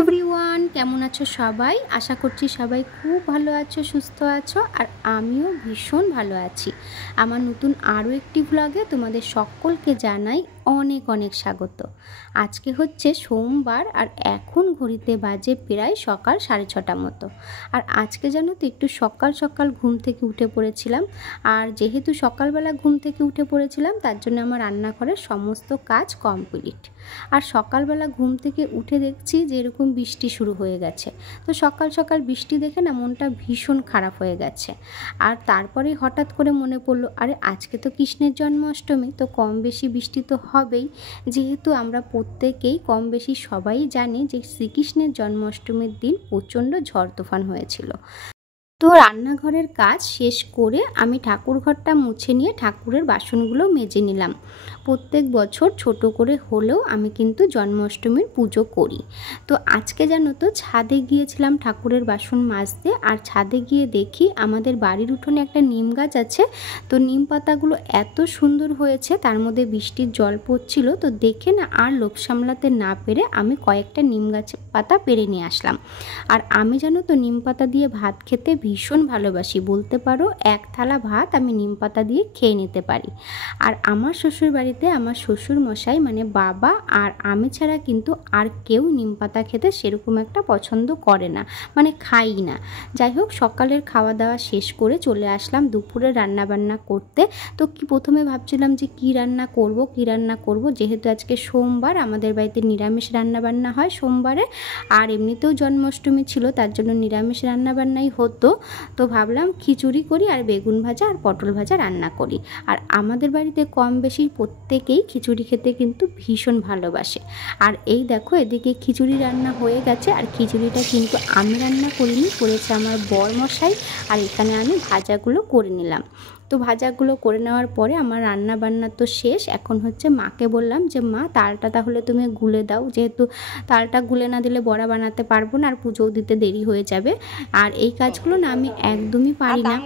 Everyone, কেমন আছো সবাই? আশা করছি সবাই খুব ভালো আছো, সুস্থ আছো। আর আমিও ভীষণ ভালো আছি। আমার নতুন আরও একটি ভ্লগে তোমাদের সকলকে জানাই অনেক অনেক স্বাগত। আজকে হচ্ছে সোমবার, আর এখন ঘড়িতে বাজে প্রায় সকাল 6:30 মতো। আর আজকে জানো তো একটু সকাল সকাল ঘুম থেকে উঠে পড়েছিলাম। আর যেহেতু সকালবেলা ঘুম থেকে উঠে পড়েছিলাম, তার জন্য আমার রান্নাঘরের সমস্ত কাজ কমপ্লিট। আর সকালবেলা ঘুম থেকে উঠে দেখছি যে এরকম বৃষ্টি শুরু হয়ে গেছে। তো সকাল সকাল বৃষ্টি দেখে না মনটা ভীষণ খারাপ হয়ে গেছে। আর তারপরেই হঠাৎ করে মনে পড়লো, আরে আজকে তো কৃষ্ণের জন্মাষ্টমী, তো কম বেশি বৃষ্টি তো হবেই। যেহেতু আমরা প্রত্যেকেই কম বেশি সবাই জানি যে শ্রীকৃষ্ণের জন্মাষ্টমীর দিন প্রচণ্ড ঝড় তুফান হয়েছিল। তো রান্নাঘরের কাজ শেষ করে আমি ঠাকুর ঘরটা মুছে নিয়ে ঠাকুরের বাসনগুলো মেজে নিলাম। প্রত্যেক বছর ছোট করে হলেও আমি কিন্তু জন্মাষ্টমীর পুজো করি। তো আজকে জানো তো ছাদে গিয়েছিলাম ঠাকুরের বাসন মাজতে। আর ছাদে গিয়ে দেখি আমাদের বাড়ির উঠোনে একটা নিম গাছ আছে। তো নিম পাতাগুলো এত সুন্দর হয়েছে, তার মধ্যে বৃষ্টির জল পড়ছিল। তো দেখে না আর লোভ সামলাতে না পেরে আমি কয়েকটা নিম গাছের পাতা পেরে নিয়ে আসলাম। আর আমি জানো তো নিম পাতা দিয়ে ভাত খেতে ভীষণ ভালোবাসি, বলতে পারো এক থালা ভাত আমি নিম পাতা দিয়ে খেয়ে নিতে পারি। আর আমার শ্বশুর বাড়িতে আমার শ্বশুর মশাই মানে বাবা আর আমি ছাড়া কিন্তু আর কেউ নিম পাতা খেতে সেরকম একটা পছন্দ করে না, মানে খাই না। যাই হোক, সকালের খাওয়া দাওয়া শেষ করে চলে আসলাম দুপুরে রান্না বান্না করতে। তো প্রথমে ভাবছিলাম যে কি রান্না করব, যেহেতু আজকে সোমবার, আমাদের বাড়িতে নিরামিষ রান্না বান্না হয় সোমবারে। আর এমনিতেও জন্মাষ্টমী ছিল, তার জন্য নিরামিষ রান্নাবান্নাই হতো। তো ভাবলাম খিচুড়ি করি আর বেগুন ভাজা আর পটল ভাজা রান্না করি। আর আমাদের বাড়িতে কম বেশি প্রত্যেকেই খিচুড়ি খেতে কিন্তু ভীষণ ভালোবাসে। আর এই দেখো, এদিকে খিচুড়ি রান্না হয়ে গেছে। আর খিচুড়িটা কিন্তু আমি রান্না করিনি, করেছে আমার বর মশাই। আর এখানে আমি ভাজাগুলো করে নিলাম। তো ভাজাগুলো করে নেওয়ার পরে আমার রান্না বান্না তো শেষ। এখন হচ্ছে মাকে বললাম যে মা, তালটা তাহলে তুমি গুলে দাও, যেহেতু তালটা গুলে না দিলে বড়া বানাতে পারবো না আর পুজোও দিতে দেরি হয়ে যাবে। আর এই কাজগুলো না আমি একদমই পারি না।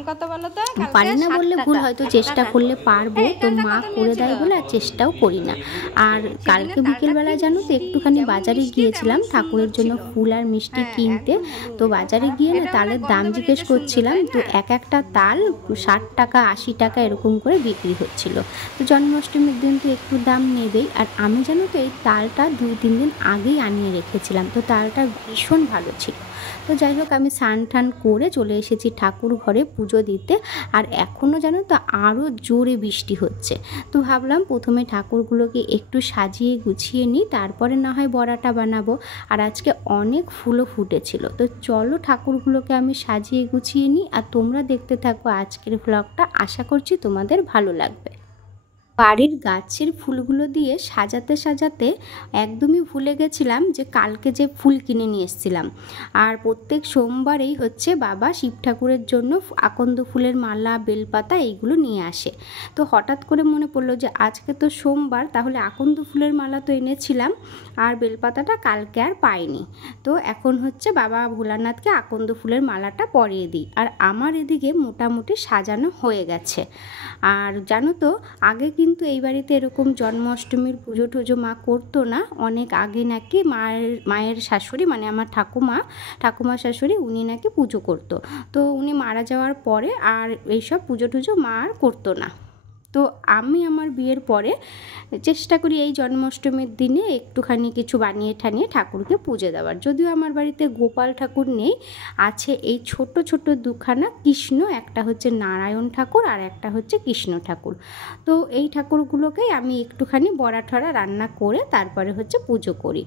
বললে ভুল, হয়তো চেষ্টা করলে পারবো। তো মা করে দেয় বলে আর চেষ্টাও করি না। আর কালকে বিকেলবেলা জানো তো একটুখানি বাজারে গিয়েছিলাম ঠাকুরের জন্য ফুল আর মিষ্টি কিনতে। তো বাজারে গিয়ে না তালের দাম জিজ্ঞেস করছিলাম। তো এক একটা তাল 60 টাকা 80 টাকা এরকম করে বিক্রি হচ্ছিল। তো জন্মাষ্টমীর দিন তো একটু দাম নেবেই। আর আমি জানো তো এই তালটা 2-3 দিন আগেই আনিয়ে রেখেছিলাম, তো তালটা ভীষণ ভালো ছিল। তো যাই হোক, আমি স্নান টান করে চলে এসেছি ঠাকুর ঘরে পুজো দিতে। আর এখনও জানো তো আরও জোরে বৃষ্টি হচ্ছে। তো ভাবলাম প্রথমে ঠাকুরগুলোকে একটু সাজিয়ে গুছিয়ে নিই, তারপরে না হয় বড়াটা বানাবো। আর আজকে অনেক ফুলও ফুটেছিল। তো চলো ঠাকুরগুলোকে আমি সাজিয়ে গুছিয়ে নিই, আর তোমরা দেখতে থাকো আজকের ভ্লগটা। আশা করছি তোমাদের ভালো লাগবে। বাড়ির গাছের ফুলগুলো দিয়ে সাজাতে সাজাতে একদমই ভুলে গেছিলাম যে কালকে যে ফুল কিনে নিয়ে এসেছিলাম। আর প্রত্যেক সোমবারেই হচ্ছে বাবা শিব ঠাকুরের জন্য আকন্দ ফুলের মালা, বেলপাতা এইগুলো নিয়ে আসে। তো হঠাৎ করে মনে পড়লো যে আজকে তো সোমবার, তাহলে আকন্দ ফুলের মালা তো এনেছিলাম আর বেলপাতাটা কালকে আর পাইনি। তো এখন হচ্ছে বাবা ভোলানাথকে আকন্দ ফুলের মালাটা পরিয়ে দিই। আর আমার এদিকে মোটামুটি সাজানো হয়ে গেছে। আর জানো তো আগে কিন্তু এই বাড়িতে এরকম জন্মাষ্টমীর পুজো টুজো মা করতো না। অনেক আগে নাকি মায়ের শাশুড়ি মানে আমার ঠাকুমা শাশুড়ি, উনি নাকি পুজো করতো। তো উনি মারা যাওয়ার পরে আর এইসব পুজো টুজো মা আর করতো না। তো আমি আমার বিয়ের পরে চেষ্টা করি এই জন্মাষ্টমীর দিনে একটুখানি কিছু বানিয়ে ঠানিয়ে ঠাকুরকে পুজো দেওয়ার। যদিও আমার বাড়িতে গোপাল ঠাকুর নেই, আছে এই ছোট ছোট দুখানা কৃষ্ণ, একটা হচ্ছে নারায়ণ ঠাকুর আর একটা হচ্ছে কৃষ্ণ ঠাকুর। তো এই ঠাকুরগুলোকেই আমি একটুখানি বড়া ঠড়া রান্না করে তারপরে হচ্ছে পুজো করি।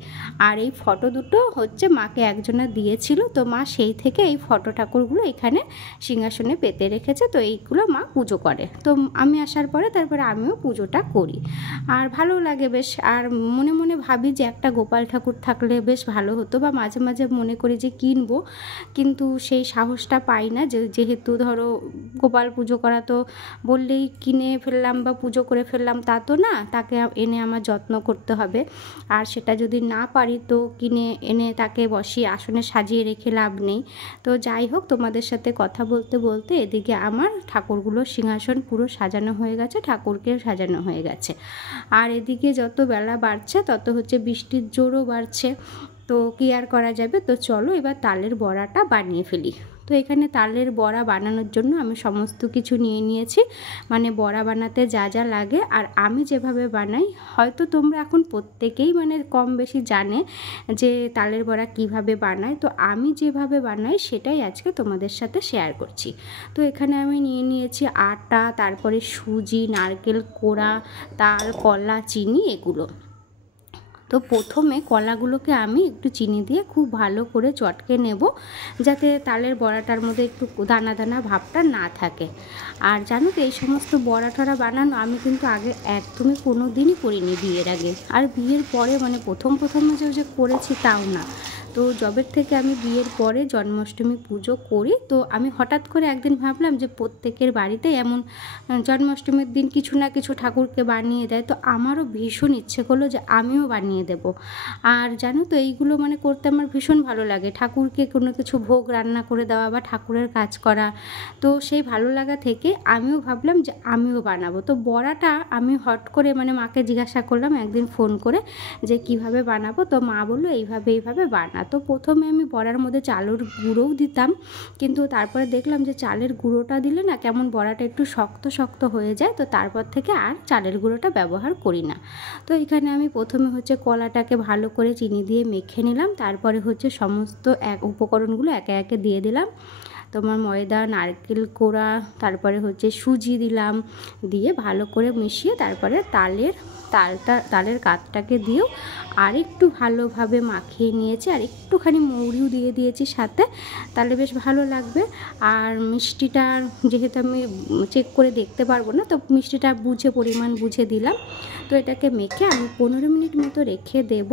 আর এই ফটো দুটো হচ্ছে মাকে একজনা দিয়েছিল, তো মা সেই থেকে এই ফটো ঠাকুরগুলো এখানে সিংহাসনে পেতে রেখেছে। তো এইগুলো মা পুজো করে। তো আমি আসার পরে তারপরে আমিও পুজোটা করি। আর ভালো লাগে বেশ। আর মনে মনে ভাবি যে একটা গোপাল ঠাকুর থাকলে বেশ ভালো হতো, বা মাঝে মাঝে মনে করি যে কিনবো, কিন্তু সেই সাহসটা পাই না। যেহেতু ধরো গোপাল পুজো করা তো বললেই কিনে ফেললাম বা পুজো করে ফেললাম তা তো না, তাকে এনে আমার যত্ন করতে হবে। আর সেটা যদি না পারি তো কিনে এনে তাকে বসিয়ে আসনে সাজিয়ে রেখে লাভ নেই। তো যাই হোক, তোমাদের সাথে কথা বলতে বলতে এদিকে আমার ঠাকুরগুলো সিংহাসন পুরো সাজানো হয়ে গেছে, ঠাকুরকেও সাজানো হয়ে গেছে। আর এদিকে যত বেলা বাড়ছে তত হচ্ছে বৃষ্টির জোরও বাড়ছে। তো কি আর করা যাবে। তো চলো এবার তালের বড়াটা বানিয়ে ফেলি। তো এখানে তালের বড়া বানানোর জন্য আমি সমস্ত কিছু নিয়ে নিয়েছি, মানে বড়া বানাতে যা যা লাগে। আর আমি যেভাবে বানাই, হয়তো তোমরা এখন প্রত্যেকেই মানে কম বেশি জানে যে তালের বড়া কিভাবে বানায়, তো আমি যেভাবে বানাই সেটাই আজকে তোমাদের সাথে শেয়ার করছি। তো এখানে আমি নিয়ে নিয়েছি আটা, তারপরে সুজি, নারকেল কোড়া, তাল, কলা, চিনি এগুলো। তো প্রথমে কলাগুলোকে আমি একটু চিনি দিয়ে খুব ভালো করে চটকে নেব, যাতে তালের বড়াটার মধ্যে একটু দানা দানা ভাবটা না থাকে। আর জানো তো এই সমস্ত বড়া টড়া বানানো আমি কিন্তু আগে একদমই কোনো দিনই করিনি বিয়ের আগে, আর বিয়ের পরে মানে প্রথমে যে করেছি তাও না। তো যবের থেকে আমি বিয়ের পরে জন্মাষ্টমী পুজো করি, তো আমি হঠাৎ করে একদিন ভাবলাম যে প্রত্যেকের বাড়িতে এমন জন্মাষ্টমীর দিন কিছু না কিছু ঠাকুরকে বানিয়ে দেয়, তো আমারও ভীষণ ইচ্ছে করলো যে আমিও বানিয়ে দেব। আর জানো তো এইগুলো মানে করতে আমার ভীষণ ভালো লাগে, ঠাকুরকে কোনো কিছু ভোগ রান্না করে দেওয়া বা ঠাকুরের কাজ করা। তো সেই ভালো লাগা থেকে আমিও ভাবলাম যে আমিও বানাবো। তো বড়াটা আমি হট করে মানে মাকে জিজ্ঞাসা করলাম একদিন ফোন করে যে কিভাবে বানাবো। তো মা বললো এইভাবে বানা। তো প্রথমে আমি বড়ার মধ্যে চালের গুঁড়োও দিতাম, কিন্তু তারপরে দেখলাম যে চালের গুঁড়োটা দিলে না কেমন বড়াটা একটু শক্ত হয়ে যায়, তো তারপর থেকে আর চালের গুঁড়োটা ব্যবহার করি না। তো এখানে আমি প্রথমে হচ্ছে কলাটাকে ভালো করে চিনি দিয়ে মেখে নিলাম, তারপরে হচ্ছে সমস্ত উপকরণগুলো একে একে দিয়ে দিলাম। তোমার ময়দা, নারকেল কোড়া, তারপরে হচ্ছে সুজি দিলাম, দিয়ে ভালো করে মিশিয়ে তারপরে তালের কাতটাকে দিয়েও আরেকটু ভালোভাবে মাখিয়ে নিয়েছি, আর একটুখানি মৌরিও দিয়ে দিয়েছি সাথে, তাহলে বেশ ভালো লাগবে। আর মিষ্টিটা যেহেতু আমি চেক করে দেখতে পারবো না, তো মিষ্টিটা পরিমাণ বুঝে দিলাম। তো এটাকে মেখে আমি 15 মিনিট মতো রেখে দেব,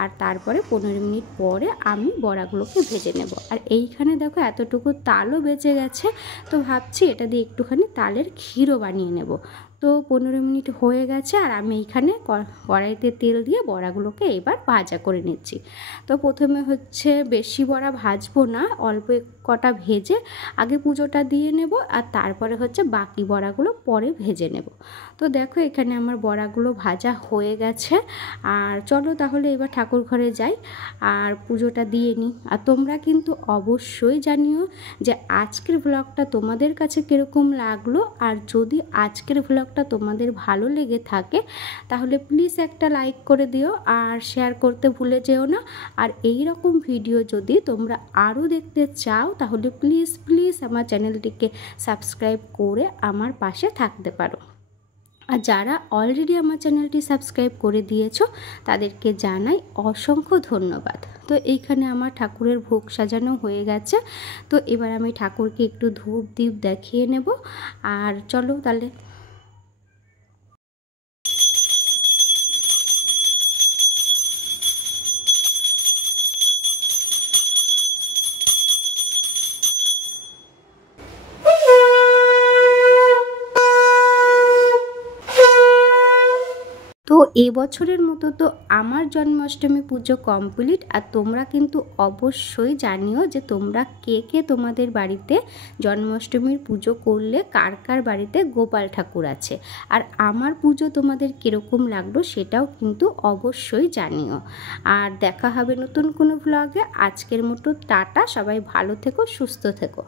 আর তারপরে 15 মিনিট পরে আমি বড়াগুলোকে ভেজে নেব। আর এইখানে দেখো এতটুকু তালও বেঁচে গেছে, তো ভাবছি এটা দিয়ে একটুখানি তালের ক্ষীরও বানিয়ে নেব। তো 15 মিনিট হয়ে গেছে, আর আমি এইখানে কড়াইতে তেল দিয়ে বড়াগুলোকে এবার ভাজা করে নিচ্ছি। তো প্রথমে হচ্ছে বেশি বড়া ভাজবো না, অল্প কটা ভেজে আগে পুজোটা দিয়ে নেব, আর তারপরে হচ্ছে বাকি বড়াগুলো পরে ভেজে নেব। তো দেখো এখানে আমার বড়াগুলো ভাজা হয়ে গেছে। আর চলো তাহলে এবার ঠাকুর ঘরে যাই আর পুজোটা দিয়ে নিই। আর তোমরা কিন্তু অবশ্যই জানিও যে আজকের ব্লগটা তোমাদের কাছে কীরকম লাগলো, আর যদি আজকের ব্লগটা তোমাদের ভালো লেগে থাকে তাহলে প্লিজ একটা লাইক করে দিও, আর শেয়ার করতে ভুলে যেও না। আর এই রকম ভিডিও যদি তোমরা আরও দেখতে চাও তাহলে প্লিজ আমার চ্যানেলটিকে সাবস্ক্রাইব করে আমার পাশে থাকতে পারো। আর যারা অলরেডি আমার চ্যানেলটি সাবস্ক্রাইব করে দিয়েছো তাদেরকে জানাই অসংখ্য ধন্যবাদ। তো এইখানে আমার ঠাকুরের ভোগ সাজানো হয়ে গেছে, তো এবার আমি ঠাকুরকে একটু ধূপ দ্বীপ দেখিয়ে নেব। আর চলো তাহলে। তো এবছরের মতো তো আমার জন্মাষ্টমী পুজো কমপ্লিট। আর তোমরা কিন্তু অবশ্যই জানিও যে তোমরা কে তোমাদের বাড়িতে জন্মাষ্টমীর পুজো করলে, কার বাড়িতে গোপাল ঠাকুর আছে, আর আমার পুজো তোমাদের কীরকম লাগলো সেটাও কিন্তু অবশ্যই জানিও। আর দেখা হবে নতুন কোনো ভ্লগে। আজকের মতো টাটা, সবাই ভালো থেকো, সুস্থ থেকো।